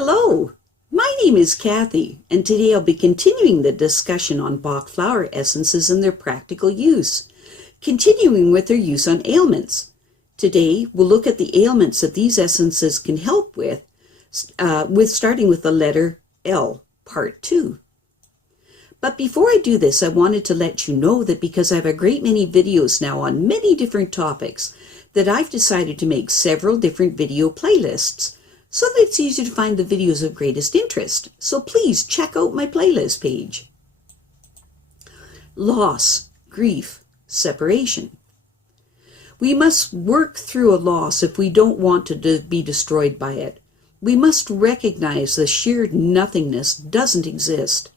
Hello, my name is Kathy, and today I'll be continuing the discussion on Bach Flower Essences and their practical use, continuing with their use on ailments. Today, we'll look at the ailments that these essences can help with starting with the letter L, Part 2. But before I do this, I wanted to let you know that because I have a great many videos now on many different topics, that I've decided to make several different video playlists, so that it's easier to find the videos of greatest interest. So please check out my playlist page. Loss, grief, separation. We must work through a loss if we don't want to be destroyed by it. We must recognize the sheer nothingness doesn't exist,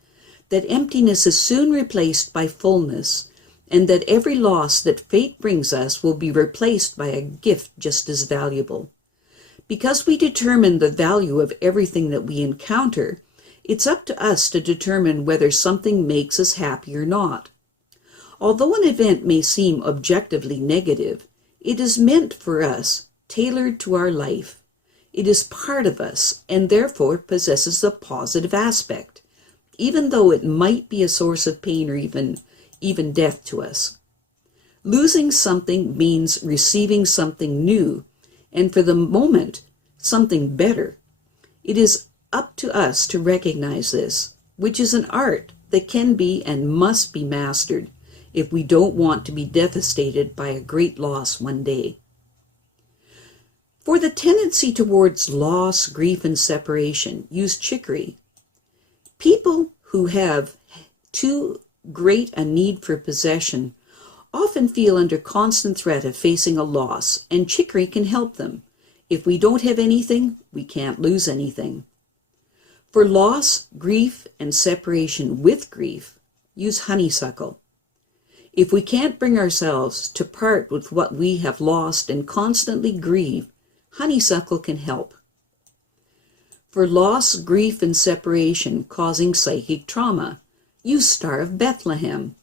that emptiness is soon replaced by fullness, and that every loss that fate brings us will be replaced by a gift just as valuable. Because we determine the value of everything that we encounter, it's up to us to determine whether something makes us happy or not. Although an event may seem objectively negative, it is meant for us, tailored to our life. It is part of us, and therefore possesses a positive aspect, even though it might be a source of pain or even death to us. Losing something means receiving something new, and for the moment, something better. It is up to us to recognize this, which is an art that can be and must be mastered if we don't want to be devastated by a great loss one day. For the tendency towards loss, grief, and separation, use chicory. People who have too great a need for possession often feel under constant threat of facing a loss, and chicory can help them. If we don't have anything, we can't lose anything. For loss, grief, and separation with grief, use honeysuckle. If we can't bring ourselves to part with what we have lost and constantly grieve, honeysuckle can help. For loss, grief, and separation causing psychic trauma, use Star of Bethlehem.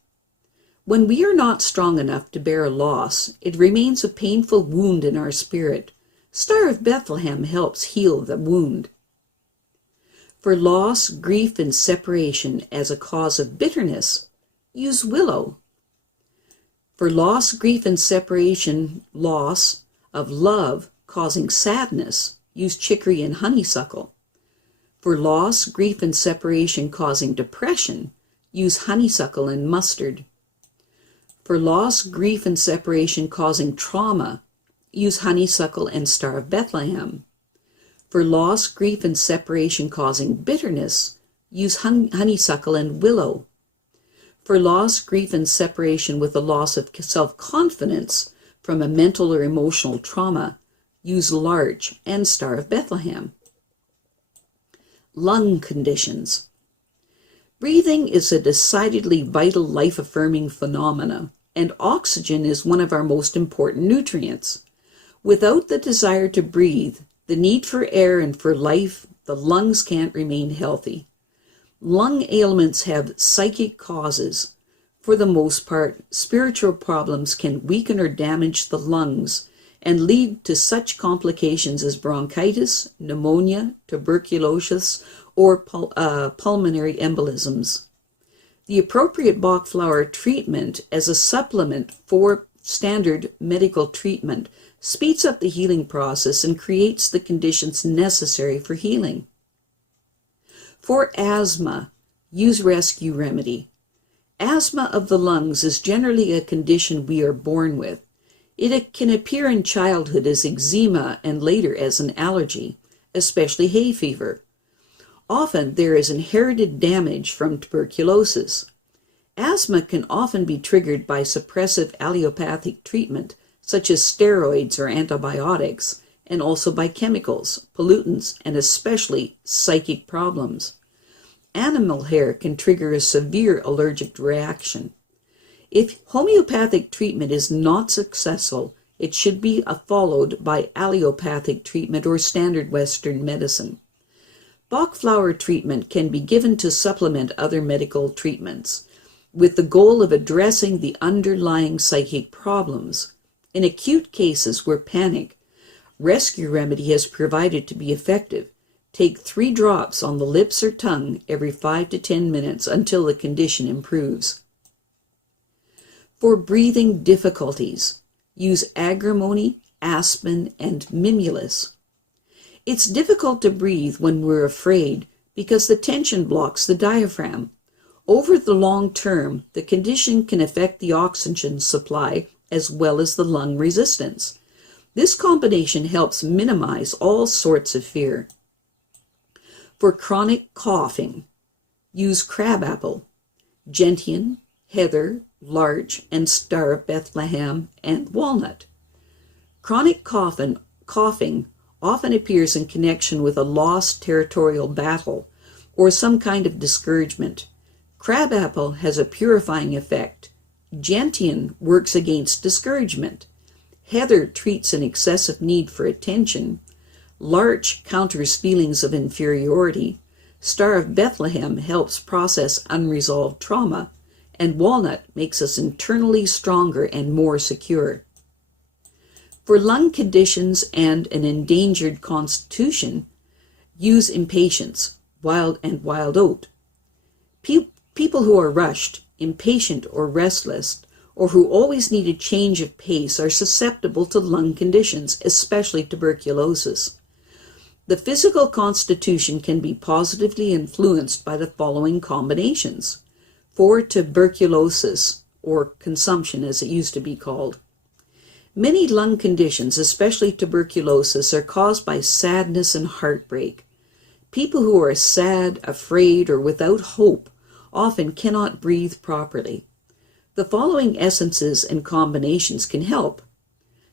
When we are not strong enough to bear a loss, it remains a painful wound in our spirit. Star of Bethlehem helps heal the wound. For loss, grief, and separation as a cause of bitterness, use willow. For loss, grief, and separation, loss of love causing sadness, use chicory and honeysuckle. For loss, grief, and separation causing depression, use honeysuckle and mustard. For loss, grief, and separation causing trauma, use honeysuckle and Star of Bethlehem. For loss, grief, and separation causing bitterness, use honeysuckle and willow. For loss, grief, and separation with the loss of self-confidence from a mental or emotional trauma, use larch and Star of Bethlehem. Lung conditions. Breathing is a decidedly vital, life-affirming phenomena, and oxygen is one of our most important nutrients. Without the desire to breathe, the need for air, and for life, the lungs can't remain healthy. Lung ailments have psychic causes. For the most part, spiritual problems can weaken or damage the lungs and lead to such complications as bronchitis, pneumonia, tuberculosis, or pulmonary embolisms. The appropriate Bach flower treatment as a supplement for standard medical treatment speeds up the healing process and creates the conditions necessary for healing. For asthma, use rescue remedy. Asthma of the lungs is generally a condition we are born with. It can appear in childhood as eczema and later as an allergy, especially hay fever. Often there is inherited damage from tuberculosis. Asthma can often be triggered by suppressive allopathic treatment, such as steroids or antibiotics, and also by chemicals, pollutants, and especially psychic problems. Animal hair can trigger a severe allergic reaction. If homeopathic treatment is not successful, it should be followed by allopathic treatment or standard Western medicine. Bach flower treatment can be given to supplement other medical treatments, with the goal of addressing the underlying psychic problems. In acute cases where panic, rescue remedy has provided to be effective, Take 3 drops on the lips or tongue every 5 to 10 minutes until the condition improves. For breathing difficulties, use agrimony, aspen, and mimulus. It's difficult to breathe when we're afraid because the tension blocks the diaphragm. Over the long term, the condition can affect the oxygen supply as well as the lung resistance. This combination helps minimize all sorts of fear. For chronic coughing, use crabapple, gentian, heather, larch, and star of Bethlehem, and walnut. Chronic coughing often appears in connection with a lost territorial battle or some kind of discouragement. Crabapple has a purifying effect. Gentian works against discouragement. Heather treats an excessive need for attention. Larch counters feelings of inferiority. Star of Bethlehem helps process unresolved trauma. And walnut makes us internally stronger and more secure. For lung conditions and an endangered constitution, use impatience, wild oat. People who are rushed, impatient, or restless, or who always need a change of pace are susceptible to lung conditions, especially tuberculosis. The physical constitution can be positively influenced by the following combinations. For tuberculosis, or consumption as it used to be called. Many lung conditions, especially tuberculosis, are caused by sadness and heartbreak. People who are sad, afraid, or without hope often cannot breathe properly. The following essences and combinations can help.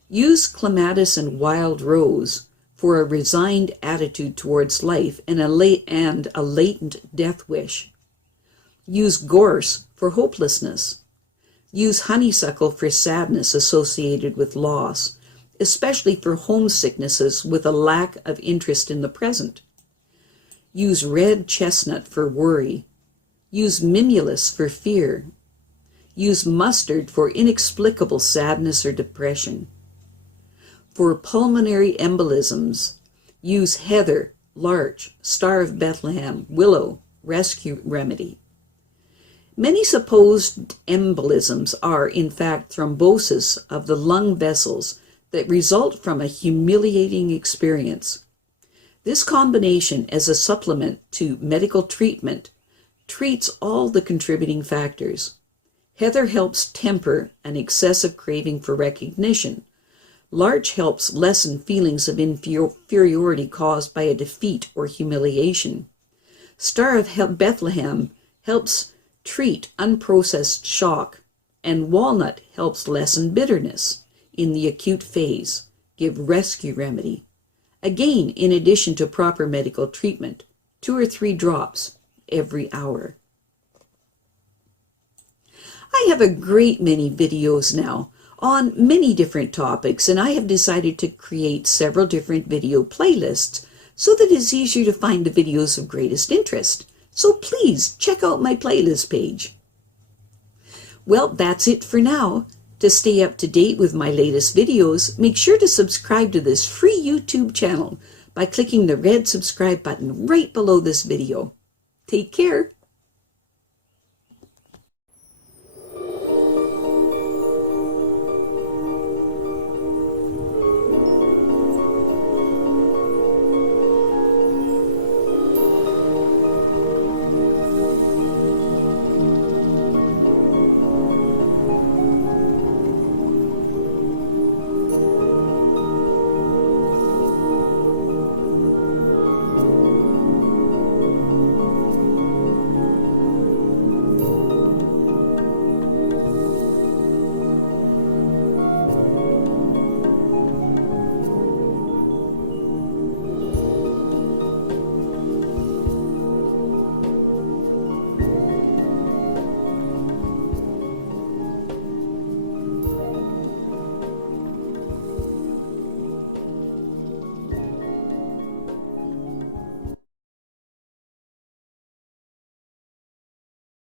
Use clematis and wild rose for a resigned attitude towards life and a latent death wish. Use gorse for hopelessness. Use honeysuckle for sadness associated with loss, especially for homesicknesses with a lack of interest in the present. Use red chestnut for worry. Use mimulus for fear. Use mustard for inexplicable sadness or depression. For pulmonary embolisms, use heather, larch, star of Bethlehem, willow, rescue remedy. Many supposed embolisms are, in fact, thrombosis of the lung vessels that result from a humiliating experience. This combination, as a supplement to medical treatment, treats all the contributing factors. Heather helps temper an excessive craving for recognition. Larch helps lessen feelings of inferiority caused by a defeat or humiliation. Star of Bethlehem helps treat unprocessed shock, and walnut helps lessen bitterness in the acute phase, give rescue remedy. Again, in addition to proper medical treatment, 2 or 3 drops every hour. I have a great many videos now on many different topics, and I have decided to create several different video playlists so that it's easier to find the videos of greatest interest. So please check out my playlist page. Well, that's it for now. To stay up to date with my latest videos, make sure to subscribe to this free YouTube channel by clicking the red subscribe button right below this video. Take care.